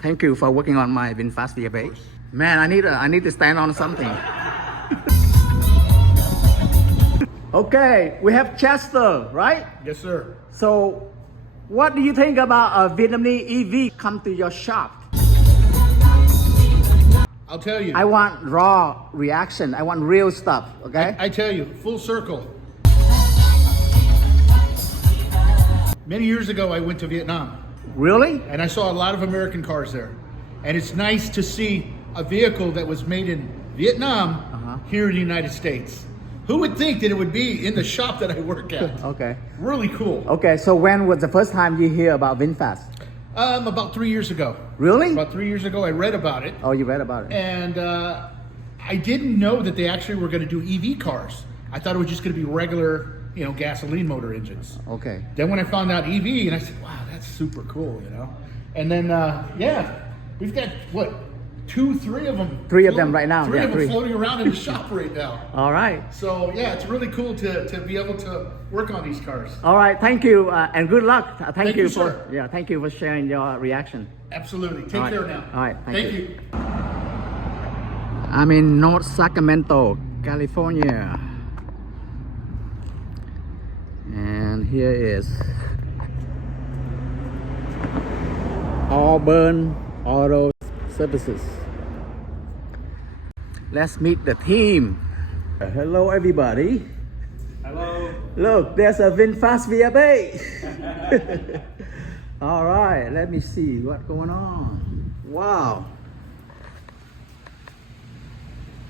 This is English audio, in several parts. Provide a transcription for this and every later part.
Thank you for working on my VinFast VF8. Man, I need to stand on something. Okay, we have Chester, right? Yes, sir. So, what do you think about a Vietnamese EV come to your shop? I'll tell you. I want raw reaction. I want real stuff, okay? I tell you, full circle. Many years ago, I went to Vietnam, Really? and I saw a lot of American cars there. And it's nice to see a vehicle that was made in Vietnam here in the United States. Who would think that it would be in the shop that I work at? Okay. Really cool. Okay, so when was the first time you hear about VinFast? About 3 years ago. Really? About 3 years ago, I read about it. Oh, you read about it? And I didn't know that they actually were going to do EV cars. I thought it was just going to be regular, gasoline motor engines. Okay. Then when I found out EV, and I said, wow, that's super cool, And then, we've got, 3 of them. 3 of them right now. Three Yeah, of them 3. floating around in the shop right now. All right. So, yeah, it's really cool to be able to work on these cars. All right. Thank you and good luck. Thank you for sir. Thank you for sharing your reaction. Absolutely. Take All right. care now. All right. Thank you. you. I'm in North Sacramento, California. And here is Auburn Auto Services. Let's meet the team. Hello everybody. Hello. Look, there's a VinFast VF8. All right, let me see what's going on. Wow.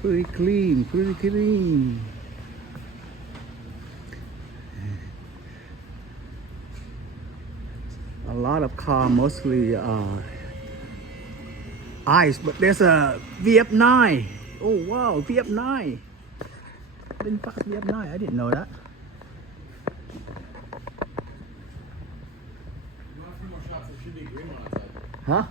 Pretty clean, pretty clean. A lot of car, mostly ICE, but there's a VF9. Oh wow, VF9. VinFast VF9, I didn't know that. You want 3 more shots? There should be a green one outside. Huh?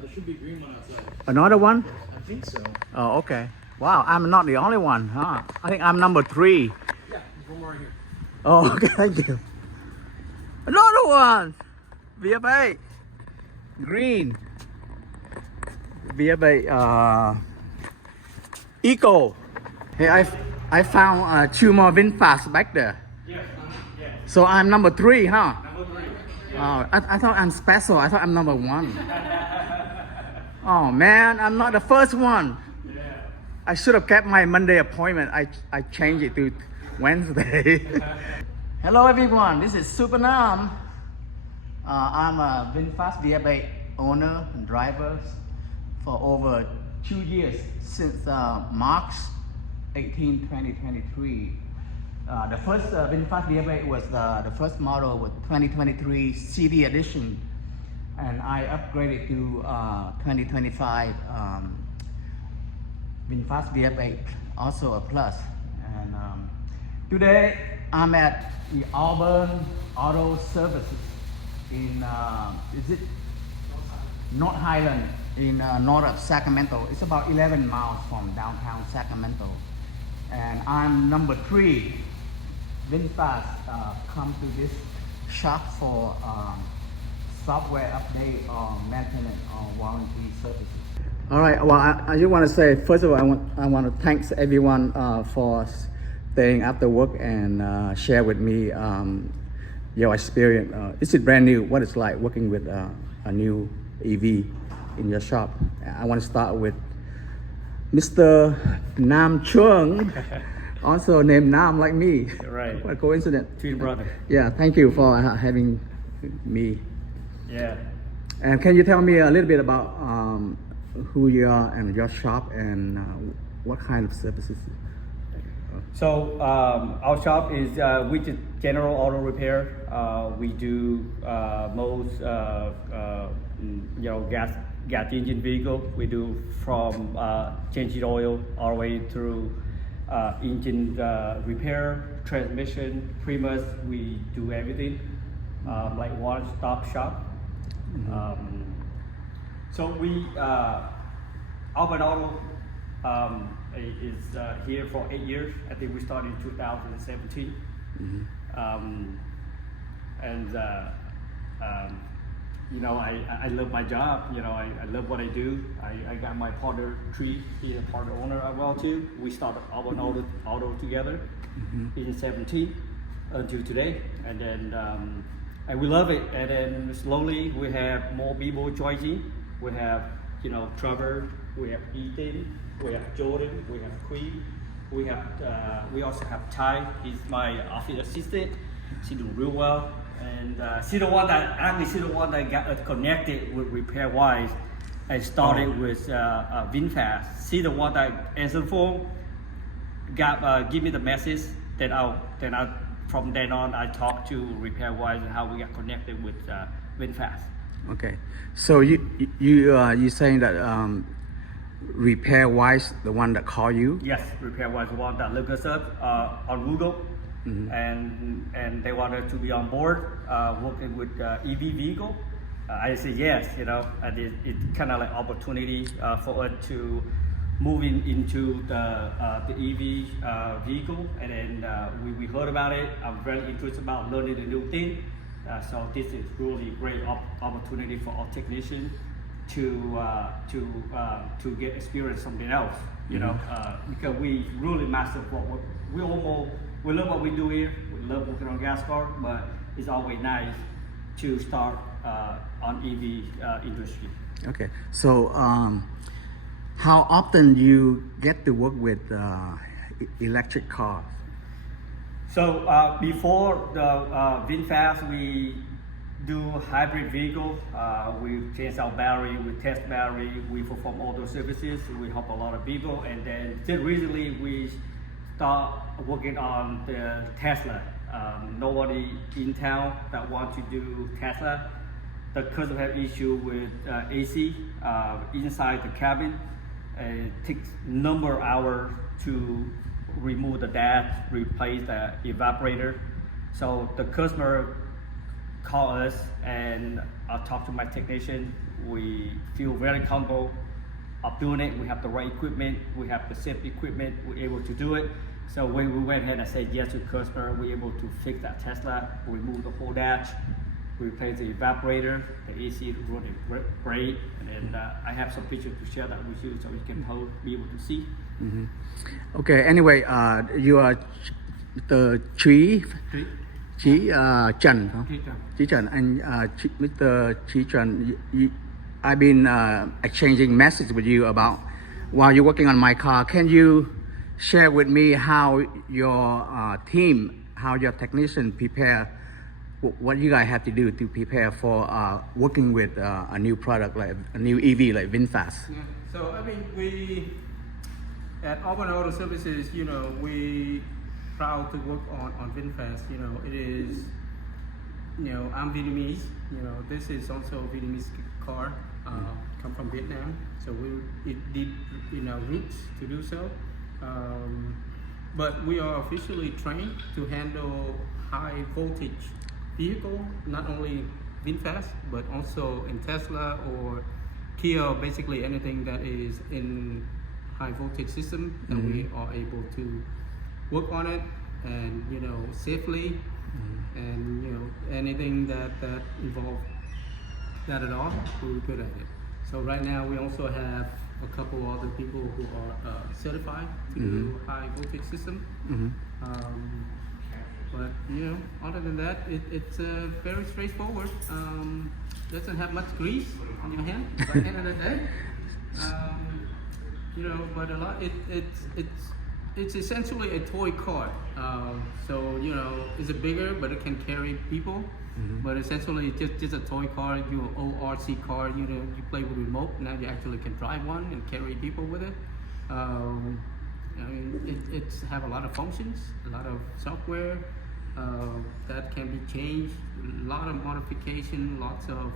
There should be a green one outside. Another one? I think so. Oh, okay. Wow, I'm not the only one, huh? I think I'm number 3. Yeah, there's 1 more here. Oh, okay, thank you. Another one! VF8. Green. VF8 Eco. Hey, I found 2 more VinFast back there. Yeah. So I'm number 3, huh? Number 3. Oh, I thought I'm special. I thought I'm number 1. Oh man, I'm not the first one. Yeah. I should have kept my Monday appointment. I changed it to Wednesday. Hello everyone, this is Super Nam. I'm a VinFast VF8 owner and driver for over 2 years, since March 18, 2023. The first VinFast VF8 was the first model with 2023 CD edition, and I upgraded to 2025 VinFast VF8, also a plus. And today I'm at the Auburn Auto Services in North Highland in north of Sacramento. It's about 11 miles from downtown Sacramento, and I'm number 3 VinFast come to this shop for software update or maintenance or warranty services. All right. Well, I just want to say, first of all, I want to thank everyone for staying after work and share with me your experience. This is brand new. What it's like working with a new EV in your shop. I want to start with Mr. Nam Chung, also named Nam like me. Right. What a coincidence. Twin brother. Yeah, thank you for having me. Yeah. And can you tell me a little bit about who you are and your shop and what kind of services? So our shop is which is general auto repair. We do most gas engine vehicle. We do from changing oil all the way through engine repair, transmission, premise. We do everything like one-stop shop. So we Auburn Auto is here for 8 years. I think we started in 2017. you know, I love my job. You know, I love what I do. I got my partner Tree. He's a partner owner as well too. We started our auto together in 17 until today, and then and we love it. And then slowly we have more people joining. We have, you know, Trevor. We have Ethan. We have Jordan. We have Queen. We have we also have Ty. He's my office assistant. She doing real well. And she's the one that got us connected with repair wise. I started with VinFast. She's the one that answered the phone, give me the message. Then I from then on I talked to repair wise and how we got connected with VinFast. Okay, so you saying that repair wise the one that call you? Yes, repair wise the one that looked us up on Google. And they wanted to be on board working with EV vehicle. I said yes, you know, and it kind of like opportunity for us to move into the EV vehicle, and then we heard about it. I'm very interested about learning the new thing, so this is really great opportunity for our technician to get experience something else, you know, because we really master what we love what we do here. We love working on gas car, but it's always nice to start on EV industry. Okay, so how often you get to work with electric cars? So before the VinFast, we do hybrid vehicle. We change our battery, we test battery, we perform auto services, we help a lot of people, and then just recently we start working on the Tesla. Nobody in town that want to do Tesla. The customer have issue with AC inside the cabin. It takes number of hours to remove the dash, replace the evaporator. So the customer call us and I'll talk to my technician. We feel very comfortable of doing it. We have the right equipment, we have the safety equipment, we're able to do it. So when we went ahead and said yes to the customer, we're able to fix that Tesla, remove the whole dash, replace the evaporator, the AC is running great, and then I have some pictures to share that with you so you can be able to see. Okay, anyway, you are the Trí Trần, Trí Trần, and Mr. Trí Trần, I've been exchanging messages with you about while you're working on my car. Can you share with me how your team, how your technician prepare, what you guys have to do to prepare for working with a new product like a new EV like VinFast? Yeah. So I mean, we at Auburn Auto Services, you know, we proud to work on VinFast. You know, it is, you know, I'm Vietnamese. You know, this is also a Vietnamese car, come from Vietnam. So it did, you know, roots to do so. But we are officially trained to handle high voltage vehicle, not only VinFast, but also in Tesla or Kia, basically anything that is in high voltage system, that we are able to work on it and, you know, safely, and, you know, anything that involves that at all, we're good at it. So right now we also have a couple other people who are certified to do high voltage system. But you know, other than that, it's very straightforward. Doesn't have much grease on your hand by the end of the day. You know, but a lot. It's essentially a toy car. So you know, it's a bigger, but it can carry people. But essentially, it's just a toy car. Your old RC car. You know, you play with remote. Now you actually can drive one and carry people with it. I mean, it's have a lot of functions, a lot of software that can be changed, a lot of modification, lots of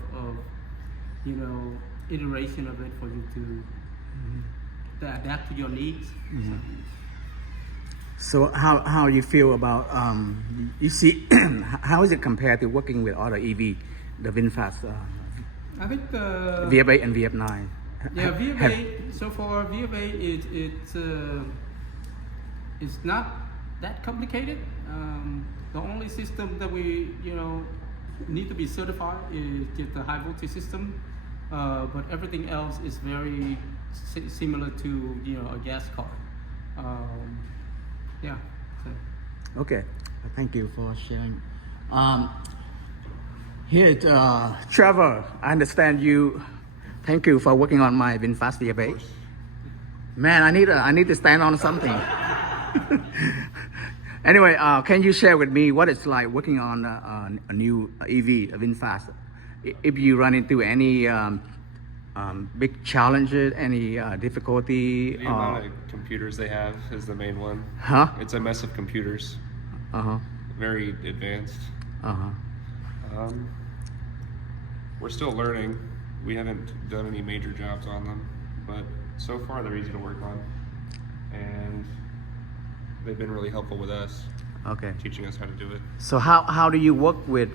you know, iteration of it for you to adapt to your needs. So how you feel about you see how is it compared to working with other EV, the VinFast? I think the VF8 and VF9. Yeah, VF8 so far. VF8 it's not that complicated. The only system that we, you know, need to be certified is just the high voltage system, but everything else is very similar to a gas car. Yeah. So. Okay, thank you for sharing. Here, Trevor, I understand you. Thank you for working on my VinFast VF8. Man, I need to stand on something. Anyway, can you share with me what it's like working on a new EV, a VinFast? If you run into any big challenges, any difficulty? The amount of computers they have is the main one. Huh? It's a mess of computers. Uh-huh. Very advanced. Uh-huh. We're still learning. We haven't done any major jobs on them, but so far they're easy to work on. And they've been really helpful with us. Okay. Teaching us how to do it. So how do you work with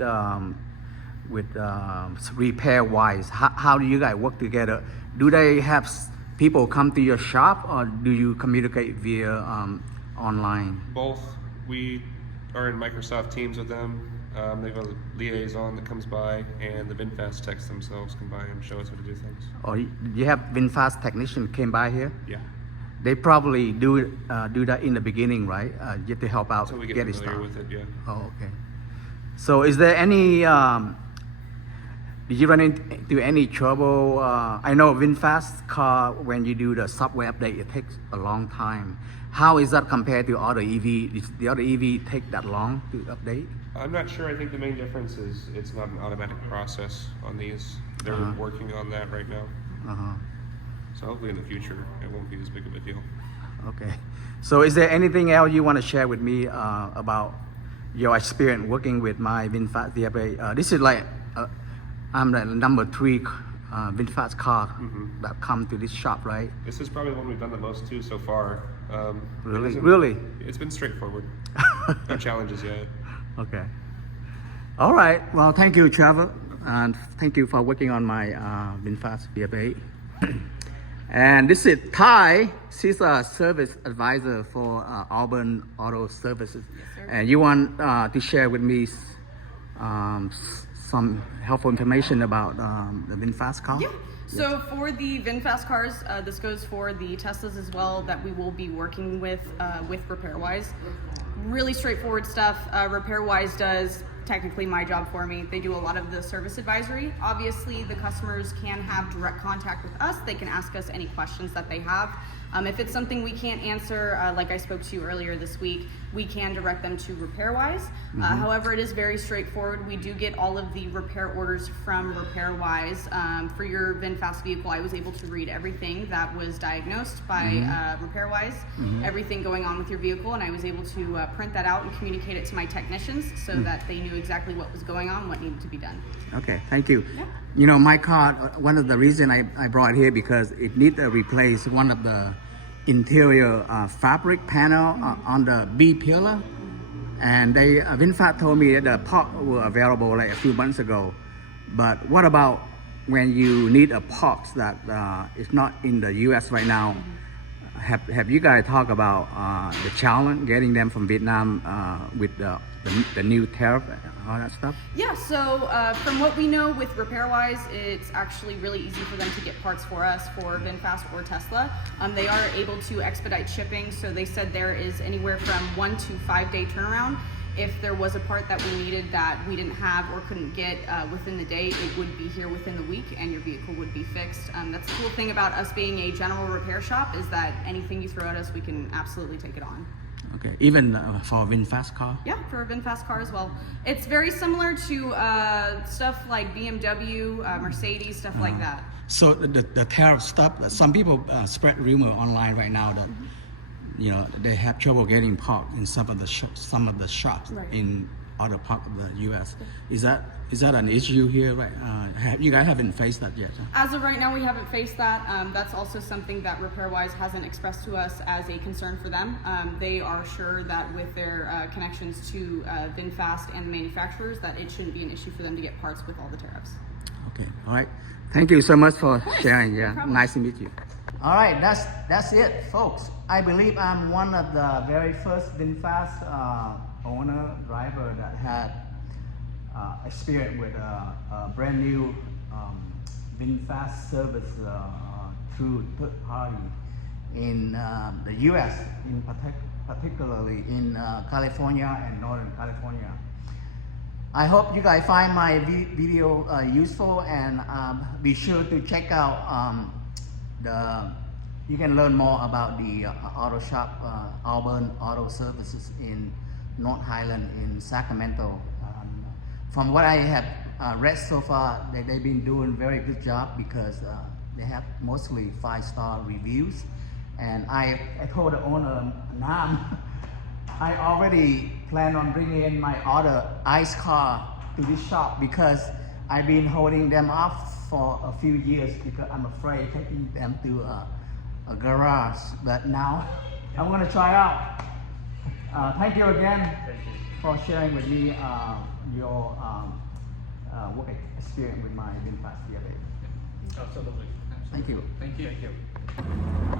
repair wise? How do you guys work together? Do they have people come to your shop, or do you communicate via online? Both. We are in Microsoft Teams with them. They have a liaison that comes by, and the VinFast techs themselves come by and show us how to do things. Or you have VinFast technician came by here? Yeah. They probably do that in the beginning, right? Just to help out, Until we get it familiar started. with it, yeah. Oh, okay. So is there any, did you run into any trouble? I know VinFast car, when you do the software update, it takes a long time. How is that compared to other EV? Does the other EV take that long to update? I'm not sure. I think the main difference is it's not an automatic process on these. They're working on that right now. Uh-huh. So hopefully in the future it won't be as big of a deal. Okay. So is there anything else you want to share with me about your experience working with my VinFast VF8? This is like, I'm the number 3 VinFast car that come to this shop, right? This is probably the one we've done the most to so far. Really? Really? It's been straightforward. No challenges yet. Okay. All right. Well, thank you, Trevor, and thank you for working on my VinFast VF8. And this is Thai. She's a service advisor for Auburn Auto Services. Yes, sir. And you want to share with me some helpful information about the VinFast car? Yeah. So for the VinFast cars, this goes for the Teslas as well that we will be working with RepairWise. Really straightforward stuff. RepairWise does technically my job for me. They do a lot of the service advisory. Obviously, the customers can have direct contact with us. They can ask us any questions that they have. If it's something we can't answer, like I spoke to you earlier this week, we can direct them to RepairWise. However, it is very straightforward. We do get all of the repair orders from RepairWise. For your VinFast vehicle, I was able to read everything that was diagnosed by RepairWise, everything going on with your vehicle, and I was able to print that out and communicate it to my technicians so that they knew exactly what was going on, what needed to be done. Okay, thank you. Yeah. You know, my car, one of the reasons I brought it here because it needs to replace one of the interior fabric panel on the B pillar. And they, VinFast told me that the part were available like a few months ago. But what about when you need a parts that is not in the US right now? Have you guys talked about the challenge getting them from Vietnam with the new tariff and all that stuff? Yeah, so from what we know with RepairWise, it's actually really easy for them to get parts for us for VinFast or Tesla. They are able to expedite shipping, so they said there is anywhere from 1 to 5 day turnaround. If there was a part that we needed that we didn't have or couldn't get within the day, it would be here within the week and your vehicle would be fixed. That's the cool thing about us being a general repair shop is that anything you throw at us, we can absolutely take it on. Okay, even for a VinFast car? Yeah, for a VinFast car as well. It's very similar to stuff like BMW, Mercedes, stuff like that. So the tariff stuff, some people spread rumor online right now that you know they have trouble getting parts in some of the shops Right. in other parts of the U.S. Is that an issue here? Right? You guys haven't faced that yet? Huh? As of right now, we haven't faced that. That's also something that RepairWise hasn't expressed to us as a concern for them. They are sure that with their connections to VinFast and the manufacturers, that it shouldn't be an issue for them to get parts with all the tariffs. Okay, all right. Thank you so much for sharing. Yeah, problem. nice to meet you. All right, that's it, folks. I believe I'm one of the very first VinFast owner driver that had experience with a brand new VinFast service through third party in the U.S., particularly in California and Northern California. I hope you guys find my video useful, and be sure to check out you can learn more about the auto shop, Auburn Auto Services in North Highland in Sacramento. From what I have read so far, they've been doing a very good job because they have mostly 5-star reviews. And I told the owner, Nam, I already plan on bringing in my other ICE car to this shop because I've been holding them off for a few years because I'm afraid taking them to a garage. But now I'm going to try out. Thank you again for sharing with me your work experience with my VinFast VF8. Absolutely. Thank you. Thank you. Thank you.